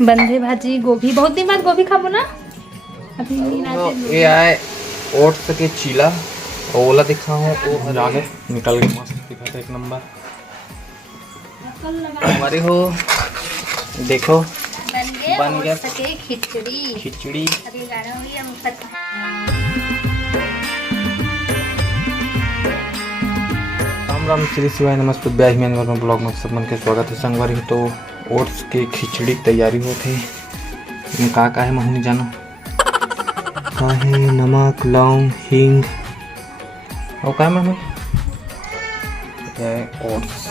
बंधे भाजी गोभी, बहुत दिन बाद गोभी खाबो ना अभी। ये आए ओट्स के चीला ओला दिखा हूँ तो जाने निकल गए मस्त दिखा था एक नंबर हमारी हो। देखो बन गया खिचड़ी। राम राम श्री शिवाय नमस्ते ब्याज में ब्लॉग में सब मन के स्वागत है संगवारी। तो ओट्स के खिचड़ी तैयारी होते है का है महू नहीं जानो का है नमक लौंग हींग और का है ओट्स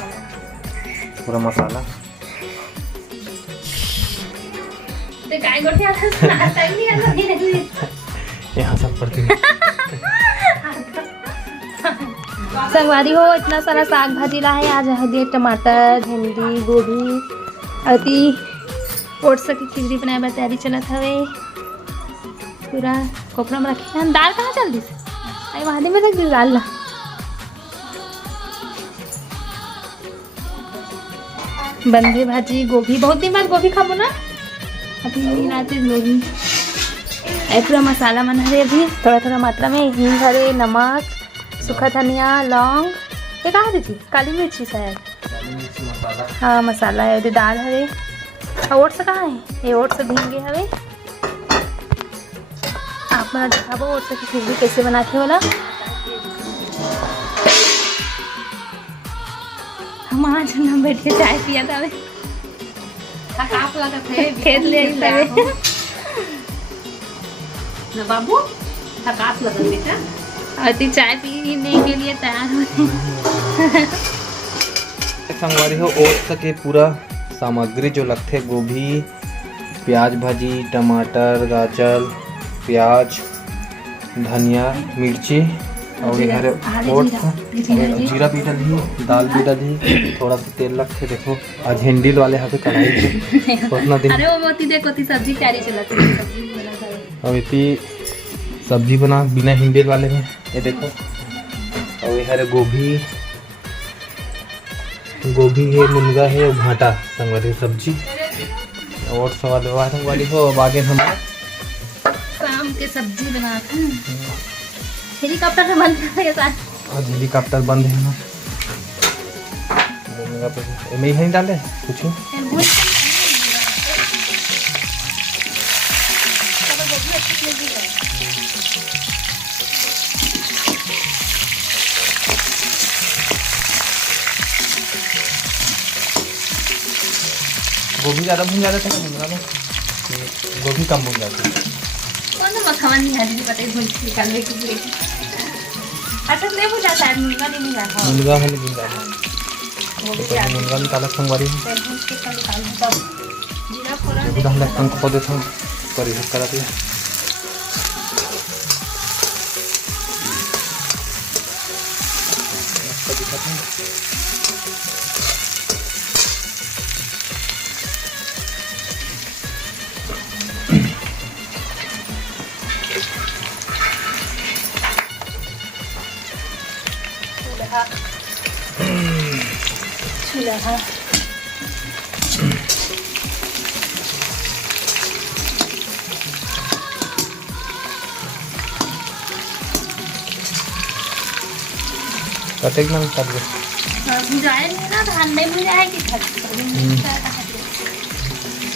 पूरा मसाला यहाँ सब पड़ती संगवारी हो। इतना सारा साग भाजी ला है आज। हल्दी टमाटर भिंडी गोभी अति ओट्स की खिचड़ी बनाए बर तैयारी चलत हवे। पूरा कोपरा में रखे हैं। दाल कहाँ चल दी वादी में रख दी दाल ला। बंधे भाजी गोभी, बहुत दिन बाद गोभी खाबो ना अभी। रात गोभी पूरा मसाला मन हरे अभी थोड़ा थोड़ा मात्रा में हींग हरे नमक सूखा धनिया लौंग ये कहा दी थी काली मिर्ची शायद। हाँ मसाला है दाल हरे। ओट्स कहाँ है ये ओट्स भींगे हवे। आप मैं दिखाबो ओट्स की खिचड़ी कैसे बनाते वाला। हम आज ना बैठ के चाय पिया था खेत ले ना बाबू थकात लगन बेटा। अति चाय पीने के लिए तैयार होते संगवारी हो। ओट्स के पूरा सामग्री जो लगते गोभी प्याज भाजी टमाटर गाजर प्याज धनिया मिर्ची और इधर ओट्स जीरा भी डली दाल भी डली थोड़ा सा तेल लगते। देखो आज हैंडल वाले हाथ कढ़ाई उतना दिन अरे वो मोती देखो ती सब्जी कैरी चलती है सब्जी बना और इतनी सब्जी बना बिना हैंडल वाले में ये देखो। और इधर गोभी है मुनगा है भाटा संगवारी सब्जी और सवाल वाली हो। अब आगे हम शाम के सब्जी बनाते हैं। हेलीकॉप्टर से बंद है साथ। आज हेलीकॉप्टर बंद है ना में ही डाले कुछ गोभी ज़्यादा भून जाता था ना गोभी कम भून जाती है। कौन मखान नहीं है पता है भून निकालने के लिए। अच्छा नहीं भून जाता है मुनगा नहीं जाता मुनगा है नहीं जाता मुनगा निकाला संगवारी जीरा फोरन तो हम लहसुन को देता हूँ करी करा दिया। चूल्हा कटेक ना कर दे भुजाए नहीं ना धान में भुजाए कि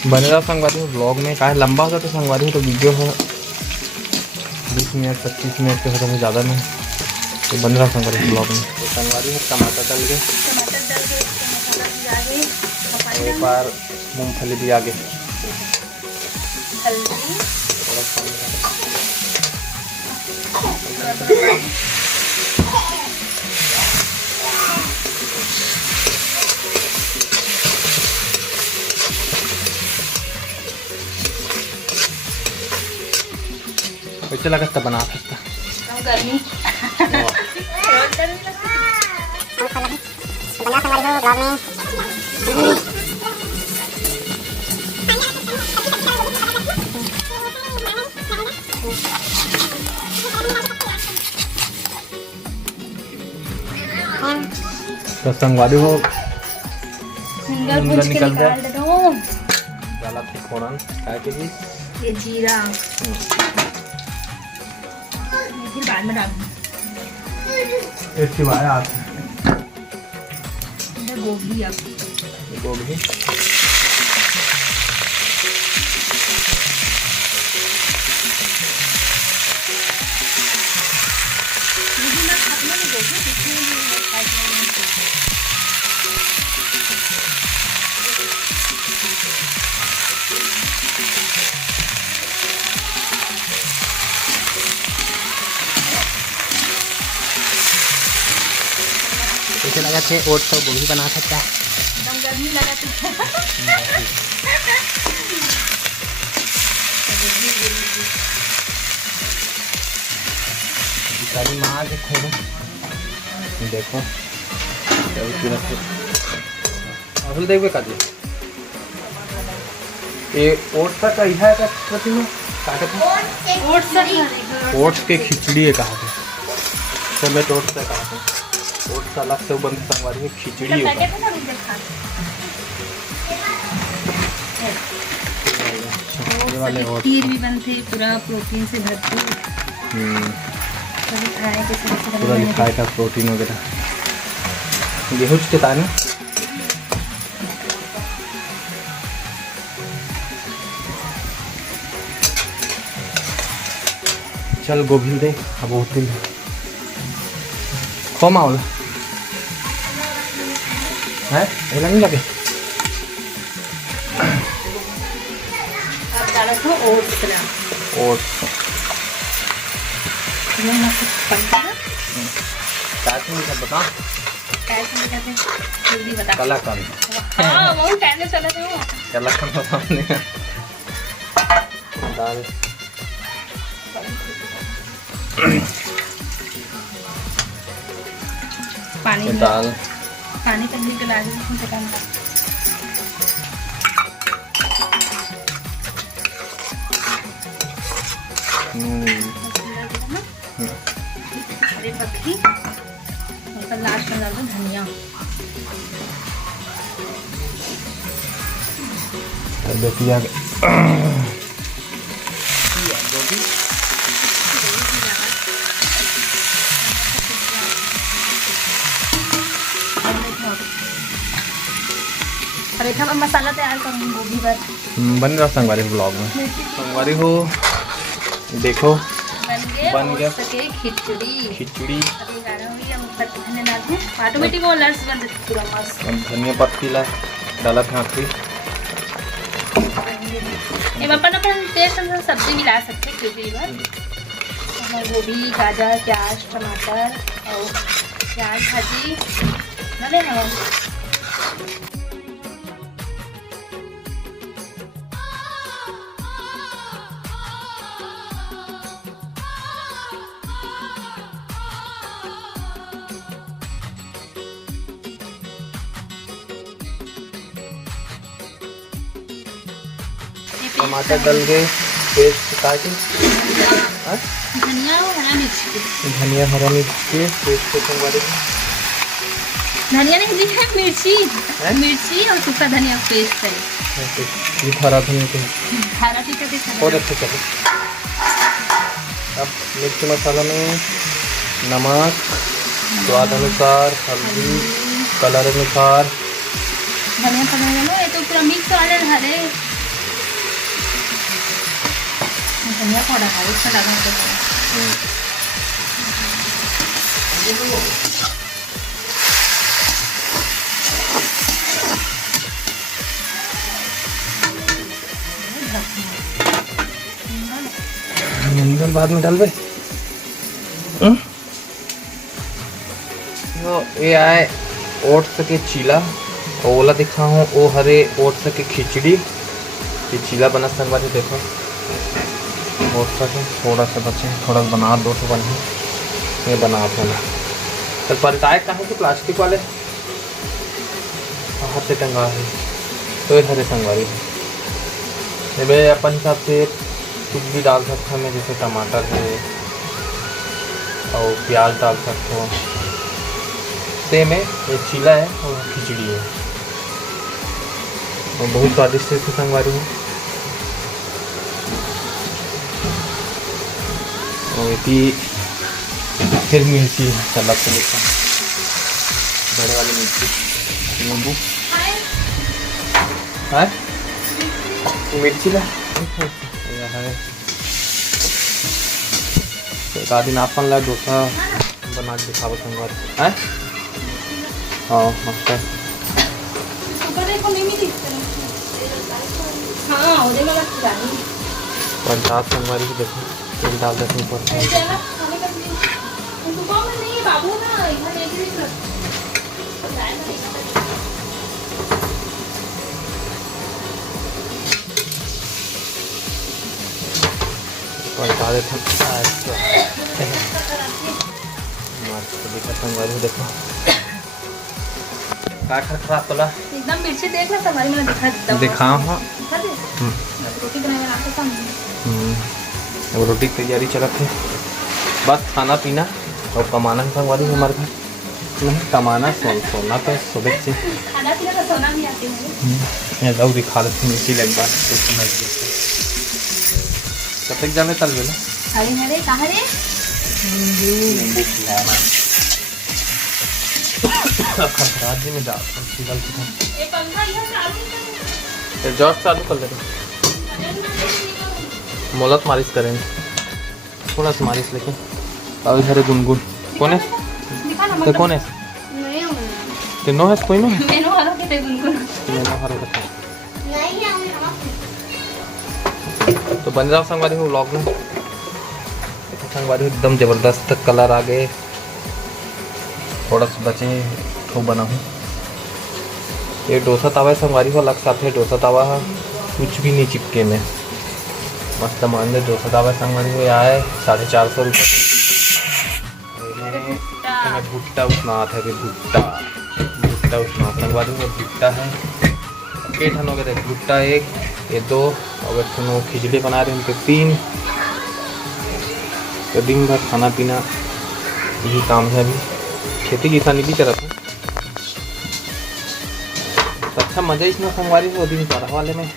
बनेगा संगवारी हो। ब्लॉग में का लंबा होता तो संगवारी हो तो वीडियो हो 20 मिनट 25 मिनट के होता है ज़्यादा नहीं तो बन रहा संगवारी ब्लॉग में। तो संगवारी है टमाटर डाल के एक बार मूंगफली भी आगे कैसे लगा था बना सकता गर्मी तो संगवारी हो निकल गया। डाला थे फोरन क्या के जी ये जीरा फिर बाद में डाल इसके बाद आते गोभी। अब गोभी कैसे लगा थे ओट्स तो गोभी बना सकता है एकदम गर्मी लगा तो सारी माँ देखो देखो असल देखो काजी ये ओट्स का कहिया है का प्रतिमा काटे थे ओट्स के खिचड़ी है कहा थे तो मैं तो ओट्स का कहा था ओट्स अलग से बंद संगवारी में खिचड़ी होता है ये वाले ओट्स खीर भी बनते पूरा प्रोटीन से भरपूर। पूरा लिखाई था प्रोटीन वगैरह गेहूँ के ताने चल गोभी दे अब होती खो मावला है ये नहीं लगे अब डाला था ओट्स ना ओट्स ये मस्त बनता है। चाट में क्या बता कैसे बनाते हैं जल्दी बता। कलाकंद हाँ बहुत टाइम से चला था वो। कलाकंद बताने दाल पानी दाल पानी करने के बाद उसमें पता हरी पत्ती और लास्ट में डाल दो धनिया। देखिए और एक हम मसाला तैयार करूँगी गोभी पर बन रहा संगवारी ब्लॉग में संगवारी हो देखो बन गया सके खिचड़ी। खिचड़ी अभी गाना हुई हम पत्ती धनिया डाल दूँ ऑटोमेटिक वो लर्स बन जाती पूरा मस्त। धनिया पत्ती ला डाला था आखिरी अपन अपन टेस्ट अनुसार सब्जी मिला सकते हैं खिचड़ी पर गोभी गाजर प्याज टमाटर और प्याज भाजी डाले हैं। टमाटर डाल के पेस्ट काटे धनिया और हरा मिर्च धनिया हरा मिर्च के पेस्ट को संगवारी धनिया नहीं है मिर्ची मिर्ची और सूखा धनिया पेस्ट है। ये हरा धनिया के हरा तीखा भी और अच्छे चले अब मिर्च मसाला में नमक स्वाद अनुसार हल्दी कलर अनुसार धनिया पड़ेगा ये तो पूरा मिक्स वाले हरे धनिया पाउडर है उसका डालना पड़ेगा। बाद में डाल दे ये आए ओट्स के चीला ओला दिखा हूँ वो हरे ओट्स के खिचड़ी ये चीला बना संगवारी देखो ओट्स के थोड़ा सा बचे थोड़ा बना दो तो बने ये बना बोला तो पलटाए कहाँ के प्लास्टिक वाले बाहर से टंगा है तो ये हरे संगवारी ये मैं अपन हिसाब से कुछ भी डाल सकता हूँ मैं जैसे टमाटर है और प्याज डाल सकता हूँ सेम है ये चीला है और खिचड़ी है और बहुत स्वादिष्ट है संगवारी हो। और फिर मिर्ची सलाद से देखा बड़े वाली मिर्ची नींबू है मिर्ची ला एक आदि नापन ला डोसा बना के दिखाओ संगवारी है। हाँ मस्त है। पंचायत संगवारी को देखो तेल डाल देते ऊपर। पलटा देते संगवारी को देखो क्या खराब तोला एकदम मिर्ची देख ला संगवारी मैंने दिखा हाँ रोटी बनाने आता था। अब रोटी की तैयारी चलत है बस खाना पीना और कमाना है संगवारी हमारे घर नहीं कमाना सोना तो सुबह से खाना पीना तो सोना भी आती है। जाओ दिखा देते मिर्ची लग बात कब तक जाने तल बेला अरे अरे कहाँ रे नींबू खिलाना राज्य में डाल जॉब चालू कर लेते मोलत मालिश करेंगे थोड़ा सा मालिश लेके अब इधर गुनगुन कौन है तो कौन है तीनों है कोई नहीं मेनू वालों के ते गुनगुन मेनू हर तो बन जाओ संगवारी हो व्लॉग में संगवारी एकदम ज़बरदस्त कलर आ गए थोड़ा सा बचे तो बना हूँ ये डोसा तवा संगवारी को अलग साथ है डोसा तवा कुछ भी नहीं चिपके में मस्त मान दे डोसा तवा संगवारी को आया है 450 रुपये भुट्टा उसना आता है भुट्टा भुट्टा उसना संगवारी को भुट्टा है के ठनों के भुट्टा एक ये 2 अगर सुनो खिचड़ी बना रहे हैं तो 3 तो दिन भर खाना पीना यही काम है। अभी खेती किसानी भी चलता है अच्छा मज़ा इसमें संगवारी को दिन बारह वाले में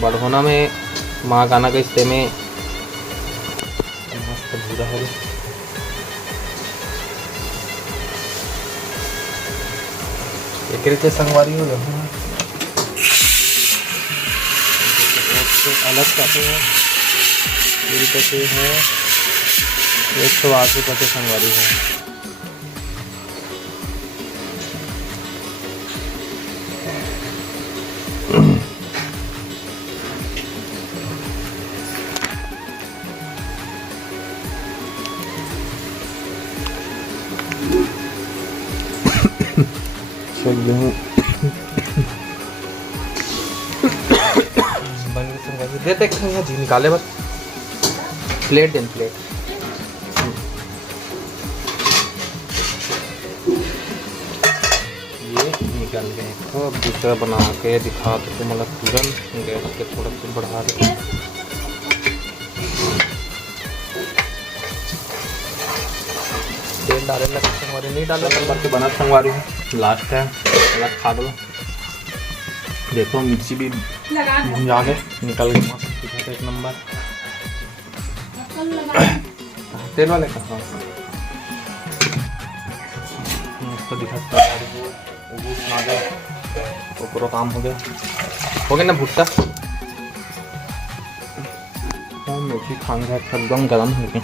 बढ़ोना में माँ गाना के हिस्से में मस्त भूरा हो एक रीते संगवारी हो अलग कहते हैं मेरी कैसे है 108 रुपये संगवारी है। देते जी निकाले बस प्लेट दें प्लेट ये निकल गए तो अब दूसरा बना के दिखा तो मतलब तुरंत गैस के थोड़ा सा बढ़ा दे तेल डाले संगवारी नहीं डाले नंबर के बना संगवारी लास्ट है अलग खा दो देखो मिर्ची भी भुंजा के निकल गई मस्त एक नंबर तेल वाले का हाँ उसको दिखाता वो पूरा काम हो गया ना भुट्टा मिर्ची खाने का एकदम गर्म है लेकिन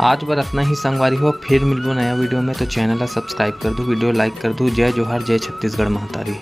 आज बार इतना ही संगवारी हो फिर मिलबो नया वीडियो में तो चैनल सब्सक्राइब कर दो वीडियो लाइक कर दो जय जोहार जय छत्तीसगढ़ महतारी।